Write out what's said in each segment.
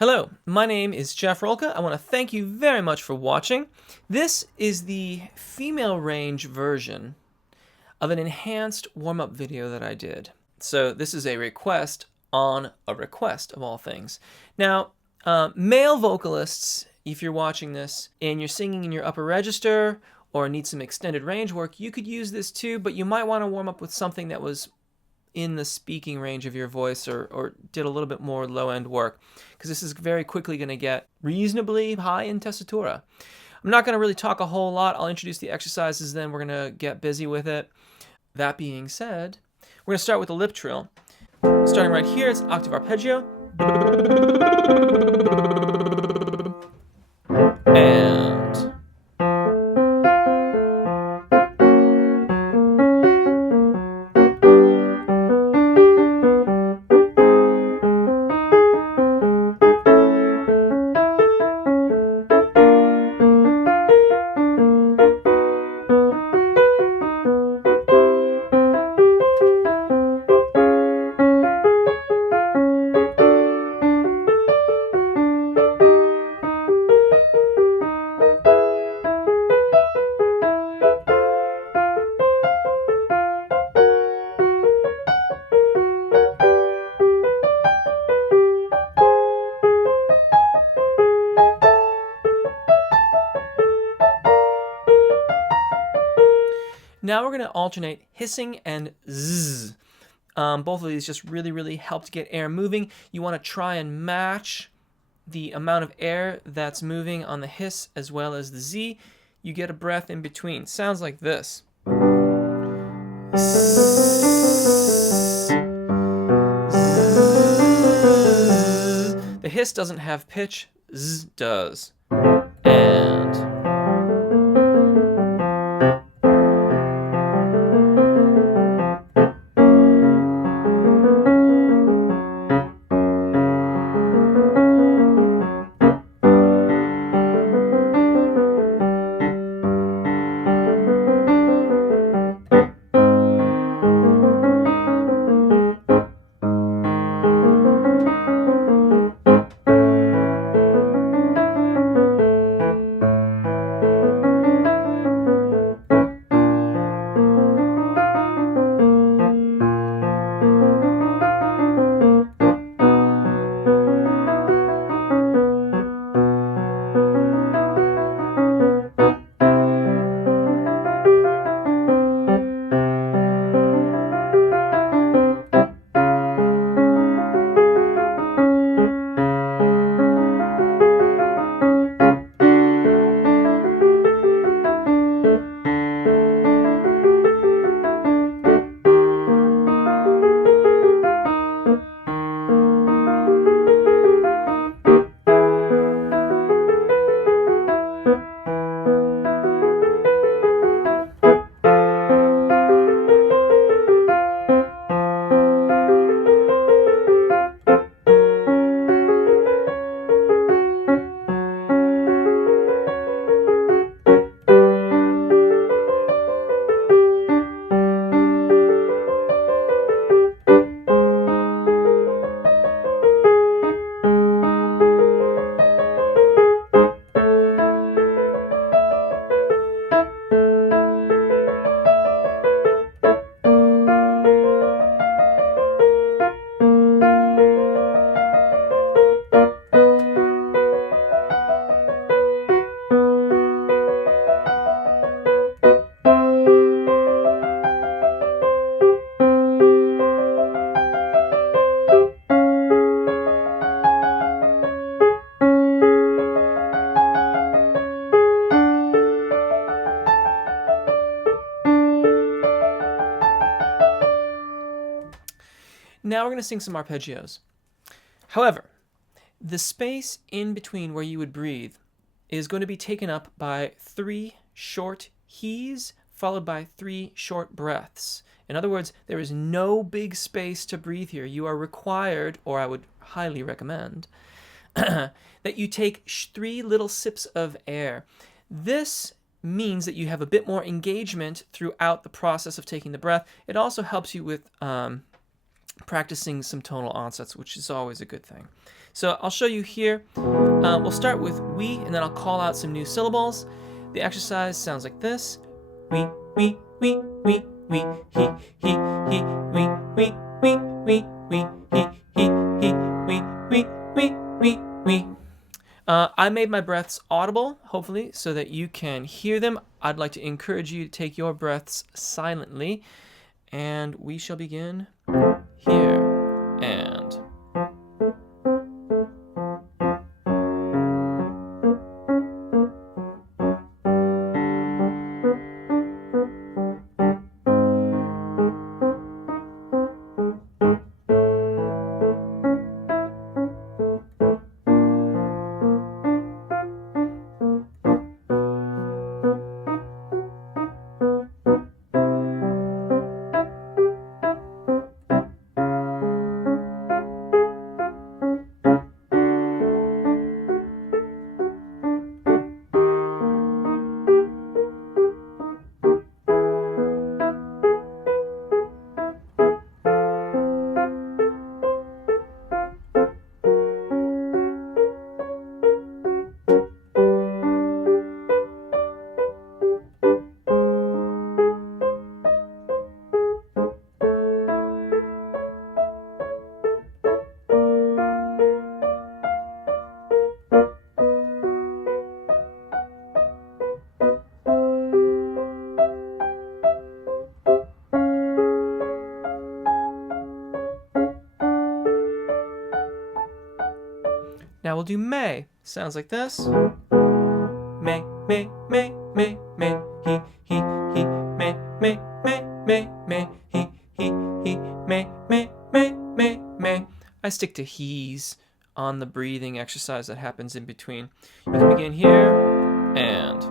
Hello, my name is Jeff Rolka. I want to thank you very much for watching. This is the female range version of an enhanced warm-up video that I did. So this is a request on a request of all things. Now, male vocalists, if you're watching this and you're singing in your upper register or need some extended range work, you could use this too, but you might want to warm up with something that was in the speaking range of your voice or did a little bit more low-end work, because this is very quickly going to get reasonably high in tessitura. I'm not going to really talk a whole lot. I'll introduce the exercises, then we're going to get busy with it. That being said, we're going to start with the lip trill. Starting right here, it's octave arpeggio. And now we're going to alternate hissing and zzz. Both of these just really help to get air moving. You want to try and match the amount of air that's moving on the hiss as well as the z. You get a breath in between. Sounds like this. The hiss doesn't have pitch, z does. And now we're going to sing some arpeggios. However, the space in between where you would breathe is going to be taken up by 3 short he's followed by 3 short breaths. In other words, there is no big space to breathe here. You are required, or I would highly recommend, that you take 3 little sips of air. This means that you have a bit more engagement throughout the process of taking the breath. It also helps you with practicing some tonal onsets, which is always a good thing. So I'll show you here. We'll start with we, and then I'll call out some new syllables. The exercise sounds like this: we, he, he, we, he, he, we, he, we. I made my breaths audible, hopefully, so that you can hear them. I'd like to encourage you to take your breaths silently, and we shall begin here. And now we'll do may. Sounds like this. May, may, may, may, may, he, may, may, may, may, may, he, may, may, may, may, may. I stick to he's on the breathing exercise that happens in between. You can begin here and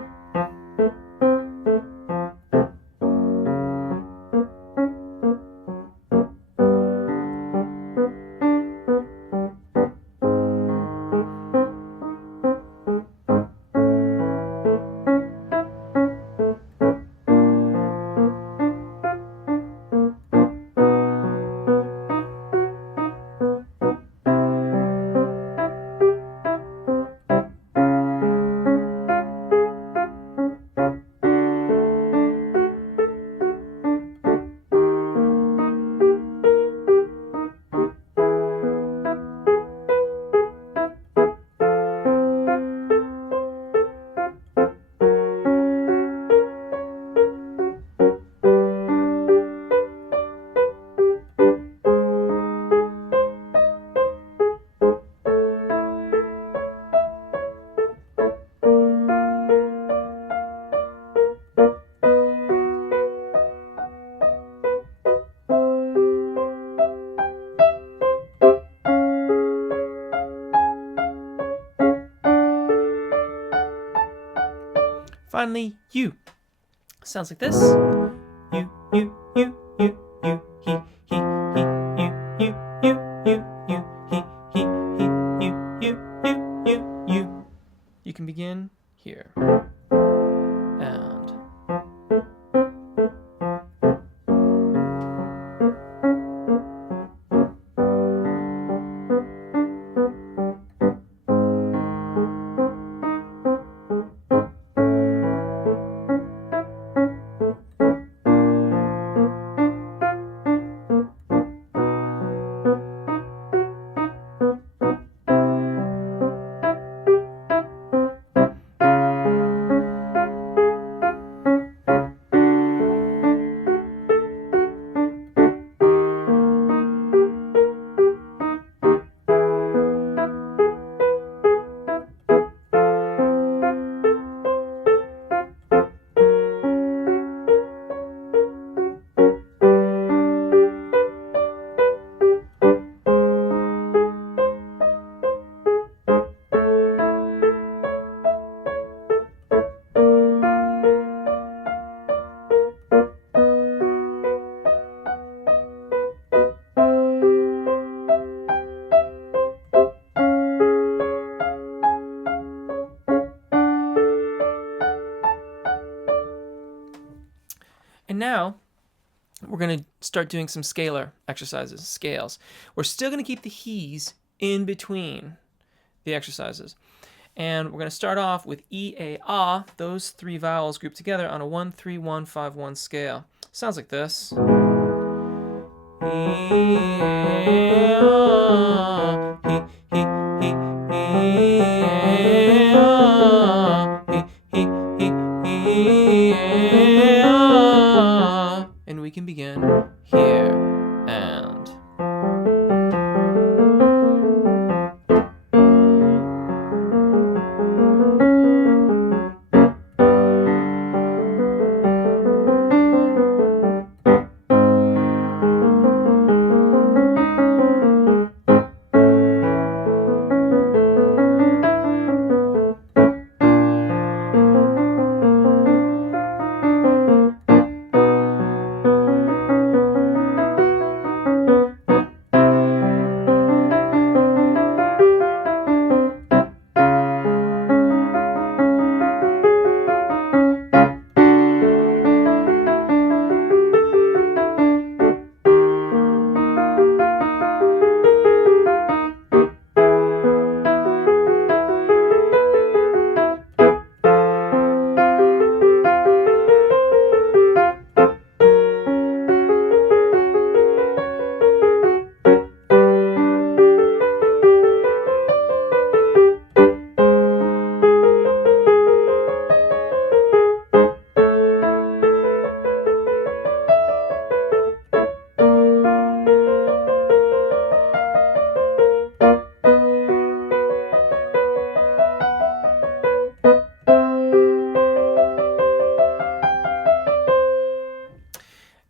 finally, you. Sounds like this. You, he, you, you, you, he, you, he, you. You can begin here. And we're going to start doing some scalar exercises, scales. We're still going to keep the he's in between the exercises. And we're going to start off with E, A, Ah, those three vowels grouped together on a 1, 3, 1, 5, 1 scale. Sounds like this. E, A, Ah, he, he, he, he, ah, he, ah. And we can begin here and.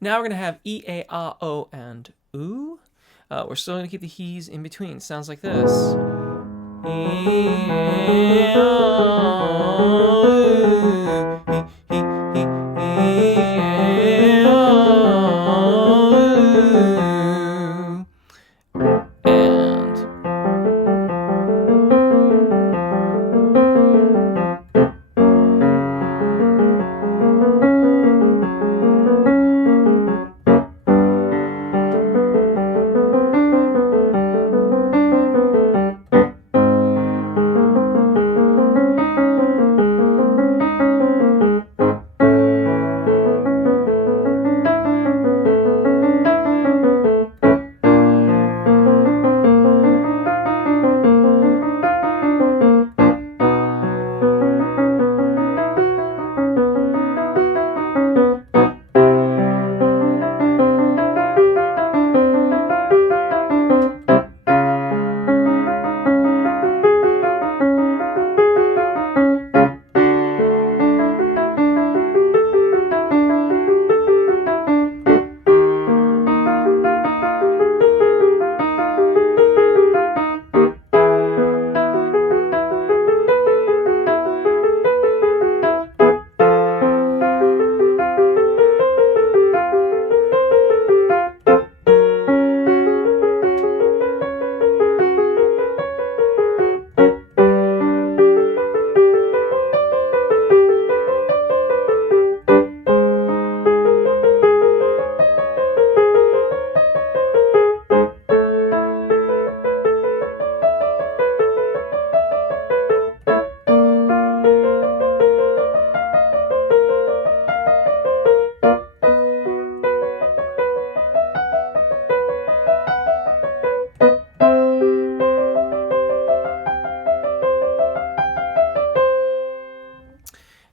Now we're going to have E, A, Ah, O, and Oo. We're still going to keep the he's in between. Sounds like this. E, A, Ah, oo. He, he, A, Ah, oo. And.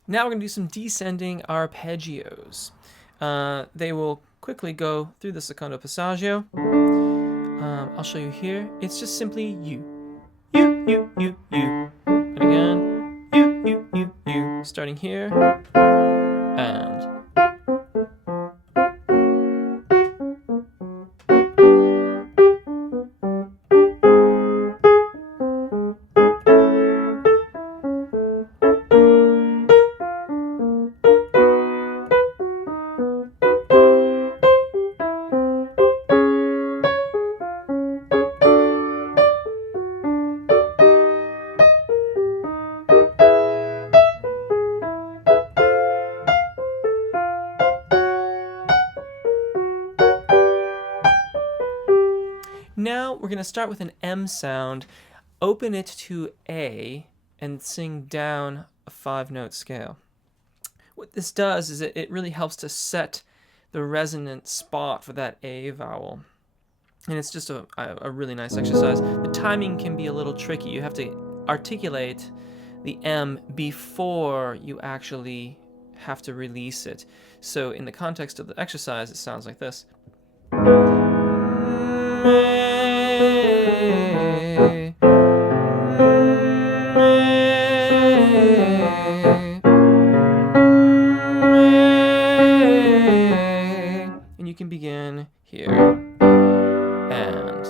Now we're going to do some descending arpeggios. They will quickly go through the secondo passaggio. I'll show you here. It's just simply you. You. And again, you. Starting here. And. going to start with an M sound, open it to A, and sing down a 5-note scale. What this does is it really helps to set the resonant spot for that A vowel. And it's just a really nice exercise. The timing can be a little tricky. You have to articulate the M before you actually have to release it. So in the context of the exercise, it sounds like this. And you can begin here. And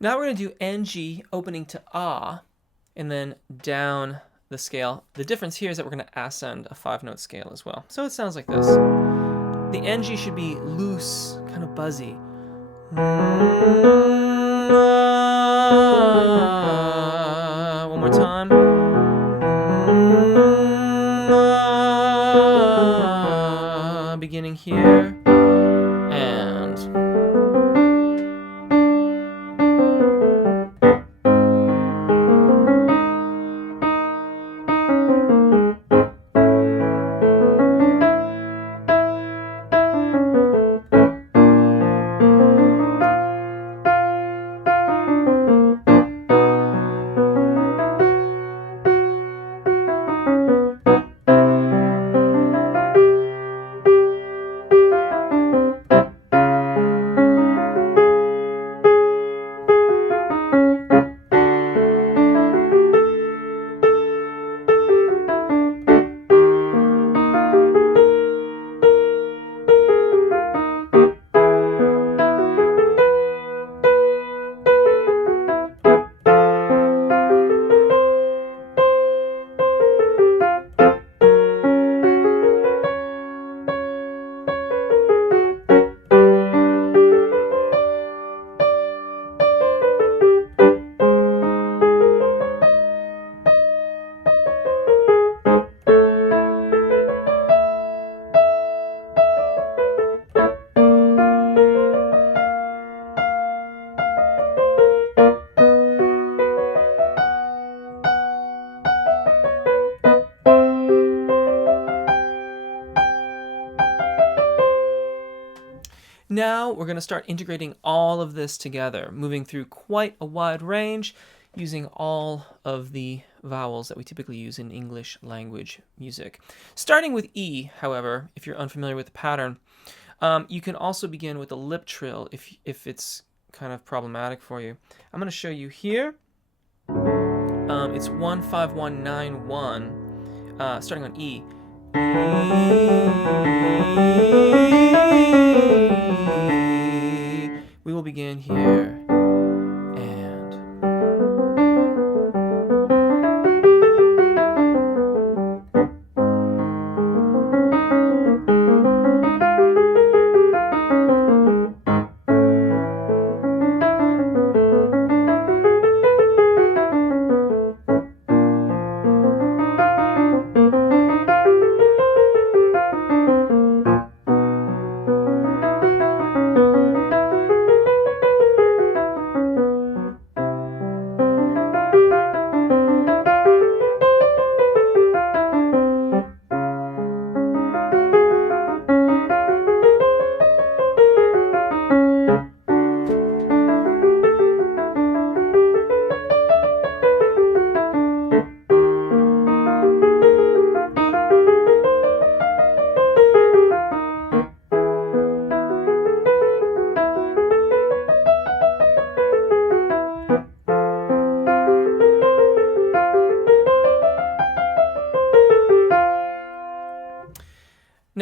now we're going to do NG opening to Ah, and then down the scale. The difference here is that we're going to ascend a 5-note scale as well. So it sounds like this. The NG should be loose, kind of buzzy. One more time. Beginning here. And now we're going to start integrating all of this together, moving through quite a wide range, using all of the vowels that we typically use in English language music. Starting with E, however, if you're unfamiliar with the pattern, you can also begin with a lip trill if it's kind of problematic for you. I'm going to show you here. It's 1-5-1-9-1, starting on E. We will begin here.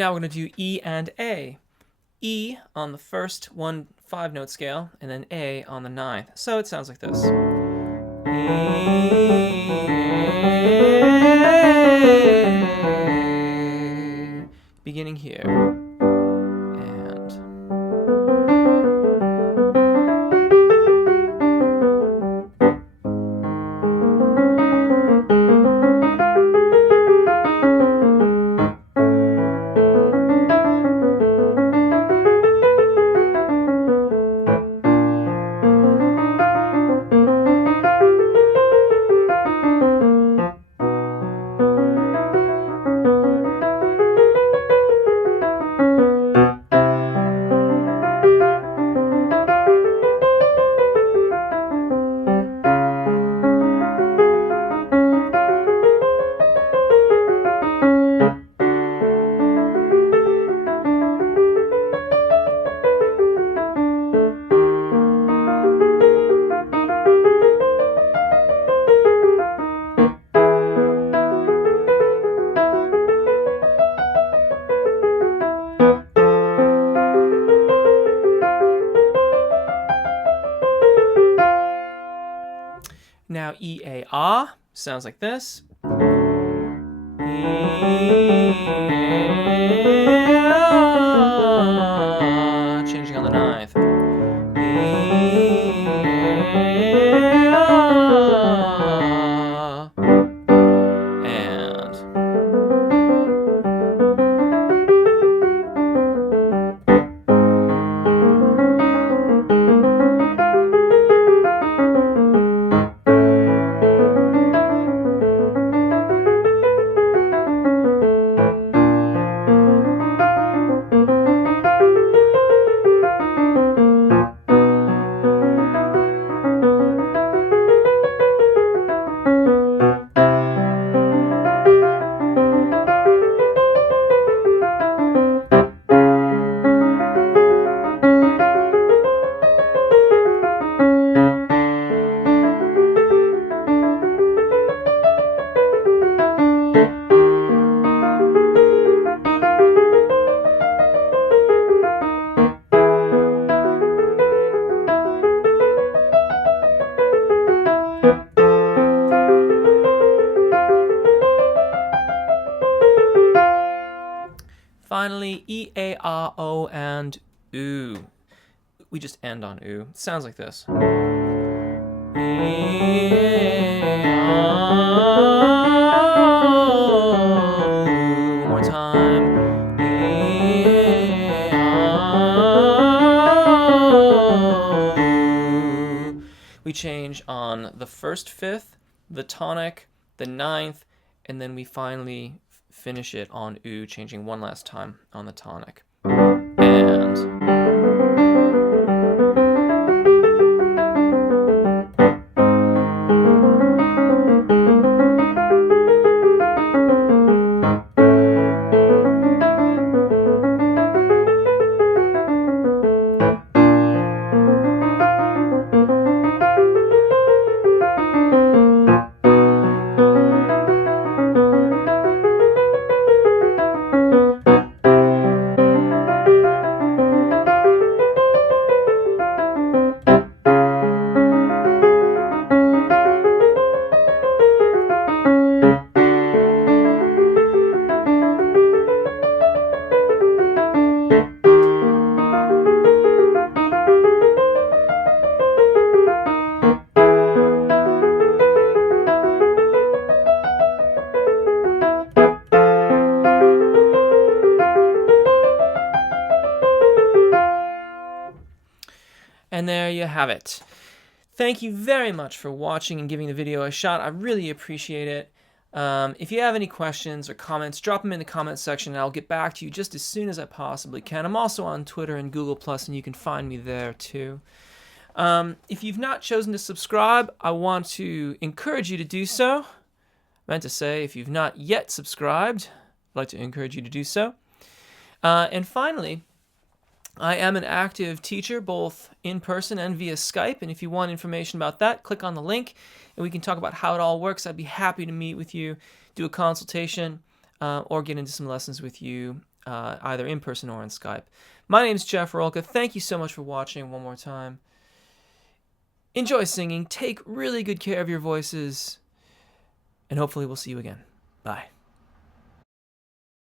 Now we're going to do E and A. E on the first 1 5-note scale, and then A on the 9th. So it sounds like this. Beginning here. Now E, A, Ah sounds like this. Changing on the 9th. Finally, E, A, Ah, O, and Oo. We just end on Oo. It sounds like this. One more time. We change on the first fifth, the tonic, the 9th, and then we finally finish it on Oo, changing one last time on the tonic. And there you have it. Thank you very much for watching and giving the video a shot. I really appreciate it. If you have any questions or comments, drop them in the comments section and I'll get back to you just as soon as I possibly can. I'm also on Twitter and Google+, and you can find me there too. If you've not chosen to subscribe, I want to encourage you to do so. I meant to say, if you've not yet subscribed, I'd like to encourage you to do so. And finally, I am an active teacher, both in person and via Skype, and if you want information about that, click on the link, and we can talk about how it all works. I'd be happy to meet with you, do a consultation, or get into some lessons with you either in person or on Skype. My name's Jeff Rolka. Thank you so much for watching one more time. Enjoy singing, take really good care of your voices, and hopefully we'll see you again. Bye.